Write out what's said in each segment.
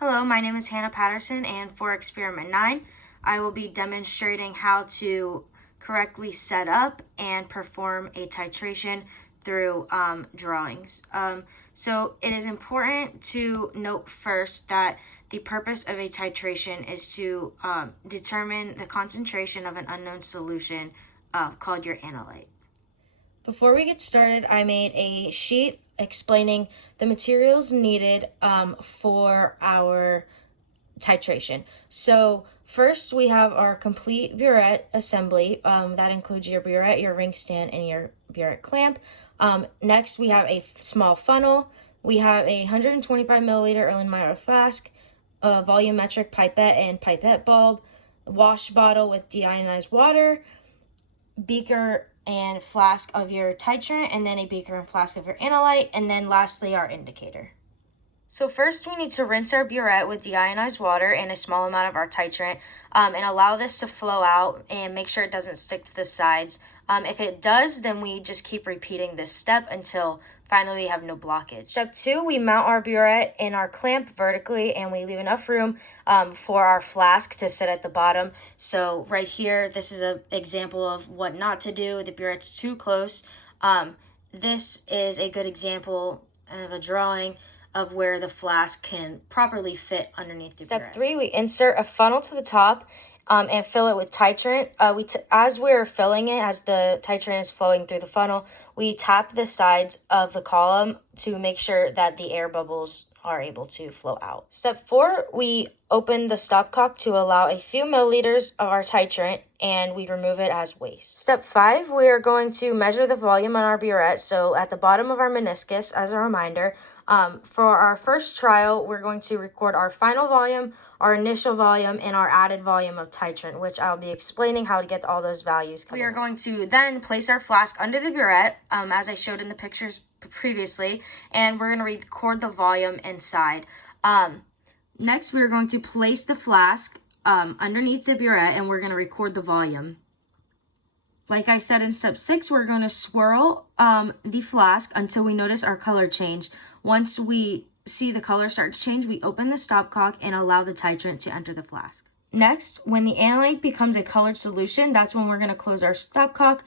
Hello, my name is Hannah Patterson, and for Experiment 9, I will be demonstrating how to correctly set up and perform a titration through drawings. So it is important to note first that the purpose of a titration is to determine the concentration of an unknown solution called your analyte. Before we get started, I made a sheet explaining the materials needed for our titration. So first we have our complete burette assembly. That includes your burette, your ring stand, and your burette clamp. Next we have a small funnel. We have a 125 milliliter Erlenmeyer flask, a volumetric pipette and pipette bulb, wash bottle with deionized water, beaker and flask of your titrant, and then a beaker and flask of your analyte, and then lastly our indicator. So first we need to rinse our burette with deionized water and a small amount of our titrant and allow this to flow out and make sure it doesn't stick to the sides. If it does, then we just keep repeating this step until finally we have no blockage. Step 2, we mount our burette and our clamp vertically, and we leave enough room for our flask to sit at the bottom. So right here, this is an example of what not to do. The burette's too close. This is a good example of a drawing of where the flask can properly fit underneath the burette. Step 3, we insert a funnel to the top and fill it with titrant. As we're filling it, as the titrant is flowing through the funnel, we tap the sides of the column to make sure that the air bubbles are able to flow out. Step 4, we open the stopcock to allow a few milliliters of our titrant, and we remove it as waste. Step 5, we are going to measure the volume on our burette. So at the bottom of our meniscus, as a reminder, for our first trial, we're going to record our final volume, our initial volume, and our added volume of titrant, which I'll be explaining how to get all those values. We are going to then place our flask under the burette, as I showed in the pictures previously, and we're going to record the volume inside. Next, we're going to place the flask underneath the burette, and we're going to record the volume. Like I said in step 6, we're going to swirl the flask until we notice our color change. Once we see the color start to change, we open the stopcock and allow the titrant to enter the flask. Next, when the analyte becomes a colored solution, that's when we're going to close our stopcock.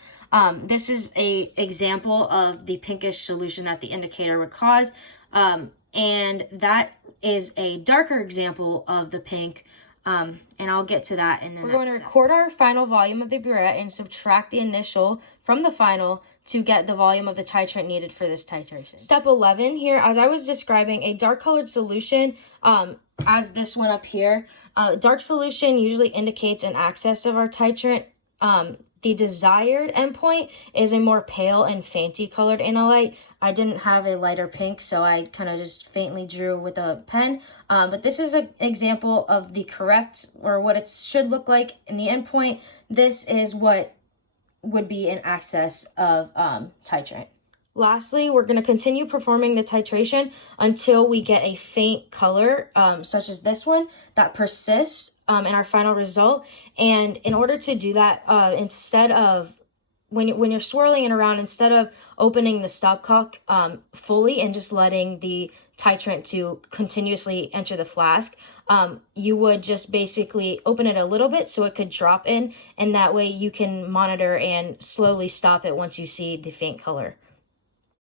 This is an example of the pinkish solution that the indicator would cause, and that is a darker example of the pink. And I'll get to that in the next step. We're going to record our final volume of the burette and subtract the initial from the final to get the volume of the titrant needed for this titration. Step 11 here, as I was describing, a dark colored solution, as this one up here, dark solution usually indicates an excess of our titrant. The desired endpoint is a more pale and fainty colored analyte. I didn't have a lighter pink, so I kind of just faintly drew with a pen. But this is an example of the correct, or what it should look like in the endpoint. This is what would be an excess of titrant. Lastly, we're going to continue performing the titration until we get a faint color, such as this one, that persists in our final result. And in order to do that, instead of when you're swirling it around, instead of opening the stopcock fully and just letting the titrant to continuously enter the flask, you would just basically open it a little bit so it could drop in, and that way you can monitor and slowly stop it once you see the faint color.